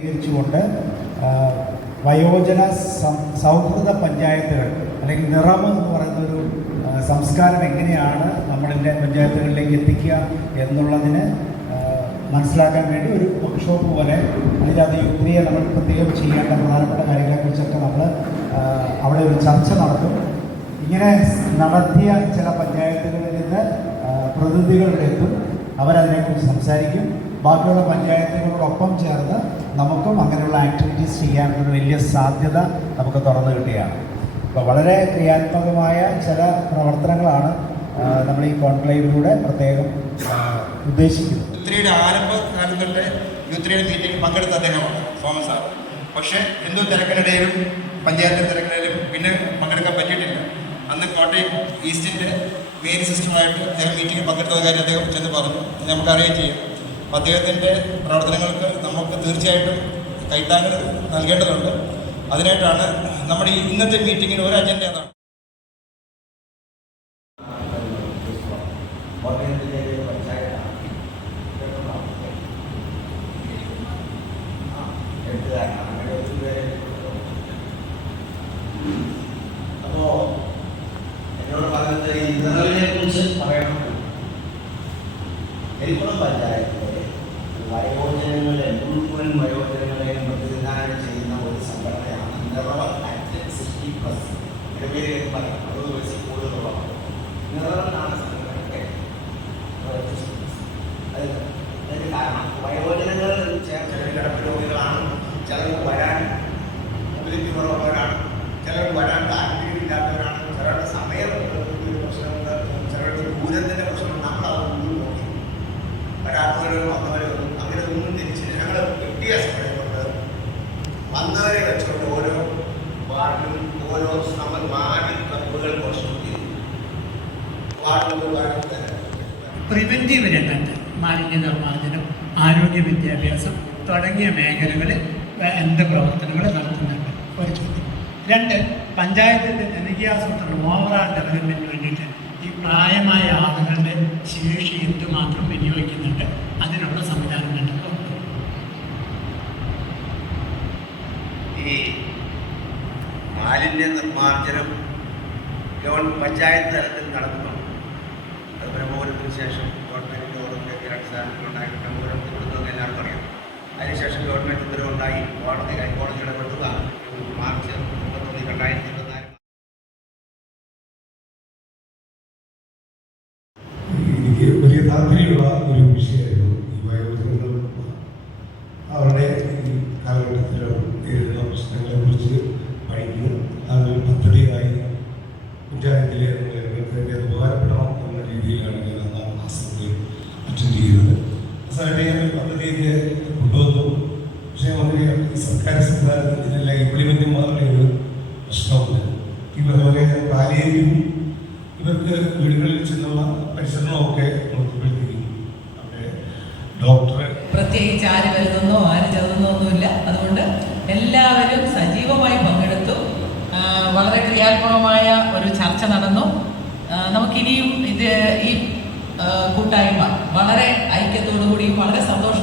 കേന്ദ്രീകരിച്ചുകൊണ്ട് വയോജന സൗഹൃദ പഞ്ചായത്തുകൾ അല്ലെങ്കിൽ നിറം എന്ന് പറയുന്നൊരു സംസ്കാരം എങ്ങനെയാണ് നമ്മളിൻ്റെ പഞ്ചായത്തുകളിലേക്ക് എത്തിക്കുക എന്നുള്ളതിന് മനസ്സിലാക്കാൻ വേണ്ടി ഒരു വർക്ക്ഷോപ്പ് പോലെ അതിനകത്ത് യുക്തിയെ നമ്മൾ പ്രത്യേകം ചെയ്യേണ്ട പ്രധാനപ്പെട്ട കാര്യങ്ങളെക്കുറിച്ചൊക്കെ നമ്മൾ അവിടെ ഒരു ചർച്ച നടത്തും. ഇങ്ങനെ നടത്തിയ ചില പഞ്ചായത്തുകളിൽ നിന്ന് പ്രതിനിധികളുടെ എത്തും, അവരതിനെക്കുറിച്ച് സംസാരിക്കും. ബാക്കിയുള്ള പഞ്ചായത്തുകളോടൊപ്പം ചേർന്ന് നമുക്കും അങ്ങനെയുള്ള ആക്ടിവിറ്റീസ് ചെയ്യാനൊരു വലിയ സാധ്യത നമുക്ക് തുറന്നു കിട്ടുകയാണ്. അപ്പോൾ വളരെ ക്രിയാത്മകമായ ചില പ്രവർത്തനങ്ങളാണ് നമ്മൾ ഈ കോൺക്ലേവിലൂടെ പ്രത്യേകം ഉദ്ദേശിക്കുന്നത്. യൂത്രിയുടെ ആരംഭകാലം തൊട്ട് യൂത്രിയുടെ മീറ്റിംഗ് പങ്കെടുത്ത അദ്ദേഹമാണ് സോമൻ സാർ. പക്ഷേ എന്തോ തിരക്കിനിടയിലും പഞ്ചായത്ത് തിരക്കിനിടയിലും പിന്നെ പങ്കെടുക്കാൻ പറ്റിയിട്ടില്ല. അന്ന് കോട്ടയം ഈസ്റ്റിൻ്റെ മെയിൻ സിസ്റ്റമായിട്ട് അദ്ദേഹം മീറ്റിംഗിൽ പങ്കെടുത്ത കാര്യം അദ്ദേഹം ചെന്ന് പറഞ്ഞു. നമുക്ക് അറേഞ്ച് ചെയ്യാം. അദ്ദേഹത്തിൻ്റെ പ്രവർത്തനങ്ങൾക്ക് നമുക്ക് തീർച്ചയായിട്ടും കൈത്താങ്ങൽ നൽകേണ്ടതുണ്ട്. അതിനായിട്ടാണ് നമ്മുടെ ഈ ഇന്നത്തെ മീറ്റിങ്ങിന് ഒരു അജണ്ട അതാണ്. അപ്പോൾ എന്നോട് പറഞ്ഞത് ഈ നിറവിനെ കുറിച്ച് പറയണം. എരിക്കുളം പഞ്ചായത്തിലെ വയോജനങ്ങളെ മുഴുവൻ വയോജനങ്ങളെയും പ്രതിനിധാനം ചെയ്യുന്ന ഒരു സംഘടനയാണ് നിറവ് ആക്ട് 60+. എൻ്റെ പേര് പറയാം, 60 വയസ്സിൽ കൂടുതലുള്ളതാണ്. നിറവെന്നാണ് സംഘടനയുടെ അതിന് കാരണം വയോജനങ്ങൾ ചില കിടപ്പ് രോഗികളാണ്, ചിലർക്ക് വരാൻ മോബിലിറ്റി കുറവുള്ളവരാണ്, ചിലർക്ക് വരാൻ താല്പര്യമില്ലാത്തവരാണ്, ചിലരുടെ സമയം പ്രശ്നമുണ്ട്, ചിലരുടെ ദൂരത്തിൻ്റെ പ്രശ്നം. നമ്മളത് ഒന്നും നോക്കി വരാത്തവരോ വന്നവരോ അങ്ങനെ ഒന്നും തിരിച്ചില്ല. ഞങ്ങൾ കിട്ടിയ സമയം കൊണ്ട് വന്നവരെ വെച്ചുകൊണ്ട് ഓരോ വാർഡിലും ഓരോ വാർഡിൽ ക്ലബുകൾ പ്രശ്നത്തിൽ പ്രിവെൻറ്റീവ് രംഗത്ത് മാലിന്യ നിർമ്മാർജ്ജനം, ആരോഗ്യ വിദ്യാഭ്യാസം തുടങ്ങിയ മേഖലകളിൽ എന്ത് പ്രവർത്തനങ്ങൾ നടത്തുന്നുണ്ട്? ഒരു ചോദ്യം. 2, പഞ്ചായത്തിൻ്റെ ജനകീയാസൂത്രണം ഓവറാൾ ഡെവലപ്മെൻറ്റിന് വേണ്ടിയിട്ട് ഈ പ്രായമായ ആളുകളുടെ ശേഷി എന്തുമാത്രം വിനിയോഗിക്കുന്നുണ്ട്, അതിനുള്ള സംവിധാനം കണ്ടിട്ടുണ്ട്. ഈ മാലിന്യ നിർമ്മാർജ്ജനം പഞ്ചായത്ത് തലത്തിൽ നടത്തുന്നുണ്ട്. അത് ബ്രഹ്മപുരത്തിന് ശേഷം ഗവൺമെൻറ് ഓർഡറിലേക്ക് 2 സ്ഥാനങ്ങളുണ്ടായി. ബ്രഹ്മപുരത്തിൽ കൊടുത്തതെന്ന് എല്ലാവർക്കും അറിയാം. അതിനുശേഷം ഗവൺമെൻറ് ഉത്തരവുണ്ടായി. കോടതി ഹൈക്കോടതിയുടെ കൊടുത്തതാണ് മാർച്ച് 31, 2024. എനിക്ക് വലിയ താല്പര്യമുള്ള ഒരു വിഷയമായിരുന്നു ഈ വയോജനങ്ങൾ അവരുടെ ഈ കാലഘട്ടത്തിൽ നേരിടുന്ന പ്രശ്നങ്ങളെക്കുറിച്ച് പഠിക്കുക. അതൊരു പദ്ധതിയായി പഞ്ചായത്തിലെ വേണ്ടി അത് ഉപകാരപ്പെടണം എന്ന രീതിയിലാണ് ഞാൻ അന്ന് മാസത്തിൽ അറ്റൻഡ് ചെയ്യുന്നത്. അവസാനമായിട്ട് ഞാൻ ഒരു പദ്ധതിയൊക്കെ കൊണ്ടുവന്നു. പക്ഷേ വളരെ ഈ സർക്കാർ സംവിധാനത്തിൽ ഇതെല്ലാം ഇംപ്ലിമെൻറ്റുമാരുടെ ഒരു പ്രശ്നമുണ്ട്. ഈ പറഞ്ഞ പാലിയേറ്റീവും ഇവർക്ക് വീടുകളിൽ ചെന്നുള്ള പരിസരണമൊക്കെ നോക്കുമ്പോഴത്തേക്കും അവിടെ ഡോക്ടറെ പ്രത്യേകിച്ച് ആര് വരുന്നോ ആര് ചെറുന്നോ ഒന്നുമില്ല. അതുകൊണ്ട് എല്ലാവരും സജീവമായി പങ്കെടുത്തു. വളരെ ക്രിയാത്മകമായ ഒരു ചർച്ച നടന്നു. നമുക്കിനിയും ഈ കൂട്ടായ്മ വളരെ ഐക്യത്തോടു കൂടിയും വളരെ സന്തോഷം